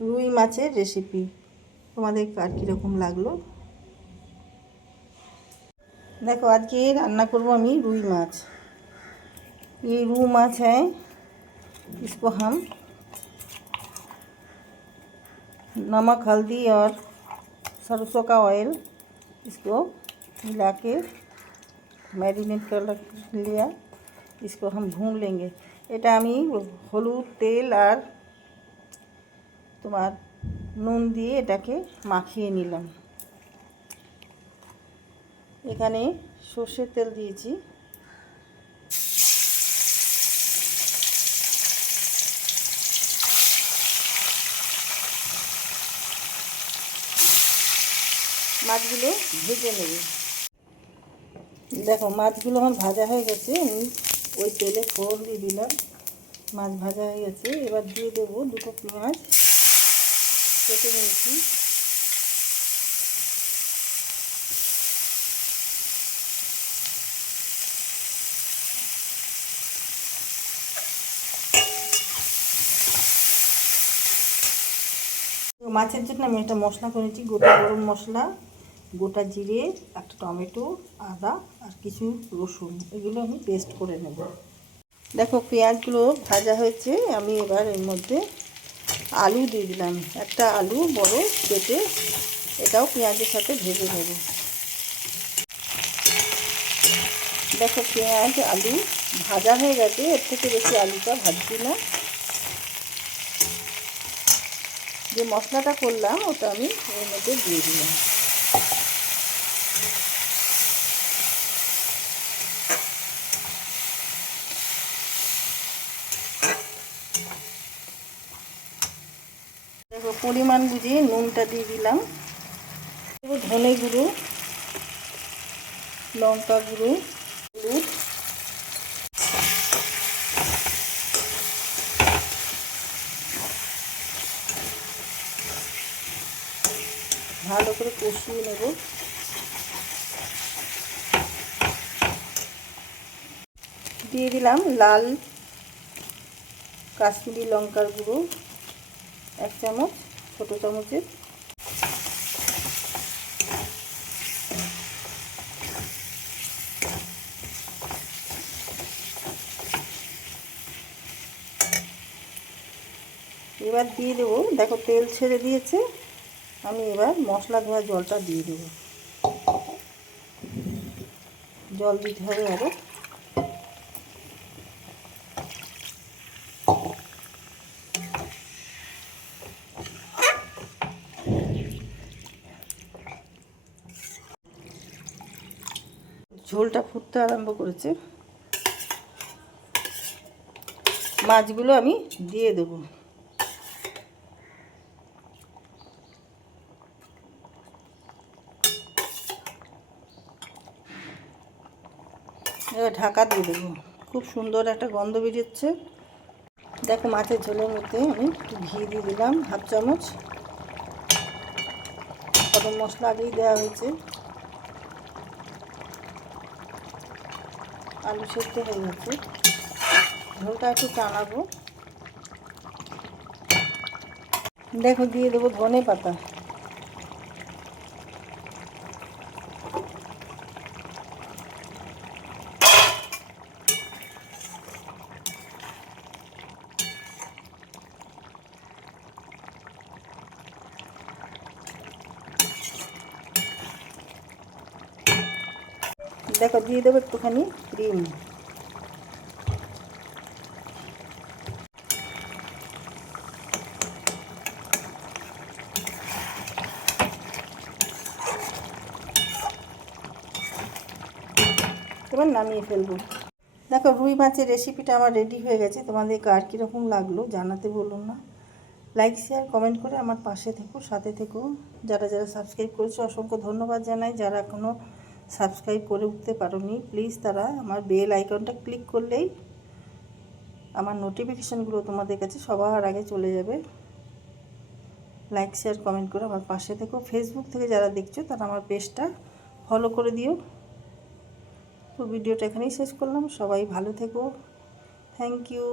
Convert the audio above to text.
রুই মাছের রেসিপি। তোমাদের আর কীরকম লাগলো। देखो आज के रान्ना करब আমি रुई माछ। ये रूई माछ है, इसको हम नमक हल्दी और सरसों का ऑयल इसको मिला के मैरिनेट कर लिया। इसको हम भून लेंगे। এটা আমি হলুদ তেল আর তোমার নুন দিয়ে এটাকে মাখিয়ে নিলাম। এখানে সরষের তেল দিয়েছি। মাছগুলো ভেজে নেব। দেখো মাছগুলো আমার ভাজা হয়ে গেছে। আমি ওই তেলে ফোড়ন দিয়ে দিলাম। মাছ ভাজা হয়ে গেছে। এবার দিয়ে দেবো দুটো পেঁয়াজ কেটে নিয়েছি। মাছের জন্য আমি একটা মশলা করেছি, গোটা গরম মশলা, গোটা জিরে, একটা টমেটো, আদা আর কিছু রসুন, এগুলো আমি পেস্ট করে নেব। দেখো পেঁয়াজগুলো ভাজা হয়েছে। আমি এবার এর মধ্যে আলু দিয়ে দিলাম। একটা আলু বড় কেটে এটাও পেঁয়াজের সাথে ভেজে নেব। দেখো পেঁয়াজ আলু ভাজা হয়ে গেছে। এর থেকে বেশি আলুটা ভাজছি না। যে মশলাটা করলাম ওটা আমি এর মধ্যে দিয়ে দিলাম। দেখো পরিমাণ বুঝে নুনটা দিয়ে দিলাম। ধনে গুঁড়ো, লঙ্কা গুঁড়ো, হলুদ, ভালো করে কষিয়ে নেব। দিয়ে দিলাম লাল কাশ্মীরি লঙ্কার গুঁড়ো 1 চামচ, ছোটো চামচের। এবার দিয়ে দেবো, দেখো তেল ছেড়ে দিয়েছে। আমি এবার মশলা ধোয়া জলটা দিয়ে দেবো। জল দিতে হবে আরও। ঝোলটা ফুটতে আরম্ভ করেছে। মাছগুলো আমি দিয়ে দেবো। এবার ঢাকা দিয়ে দেবো। খুব সুন্দর একটা গন্ধ বেরোচ্ছে। দেখো মাছের ঝোলের মধ্যে আমি একটু ঘি দিয়ে দিলাম 1/2 চামচ। গরম মশলা আগেই দেওয়া হয়েছে। আলু সেদ্ধ হয়ে গেছে। ঝোলটা একটু টানাবো। দেখো দিয়ে দেবো ধনে পাতা। দেখো দিয়ে দেবো একটুখানি ক্রিম। এবার নামিয়ে ফেলবো। দেখো রুই মাছের রেসিপিটা আমার রেডি হয়ে গেছে। তোমাদের কার কীরকম লাগলো জানাতে বলুন না। লাইক শেয়ার কমেন্ট করে আমার পাশে থেকো, সাথে থেকো। যারা যারা সাবস্ক্রাইব করেছো অসংখ্য ধন্যবাদ জানাই। যারা এখনও সাবস্ক্রাইব করে উঠতে পারোনি প্লিজ তারা আমার বেল আইকনটা ক্লিক করলেই আমার নোটিফিকেশানগুলো তোমাদের কাছে সবার আগে চলে যাবে। লাইক শেয়ার কমেন্ট করে আমার পাশে থেকো। ফেসবুক থেকে যারা দেখছো তারা আমার পেজটা ফলো করে দিও। তো ভিডিওটা এখানেই শেষ করলাম। সবাই ভালো থেকো। Thank you.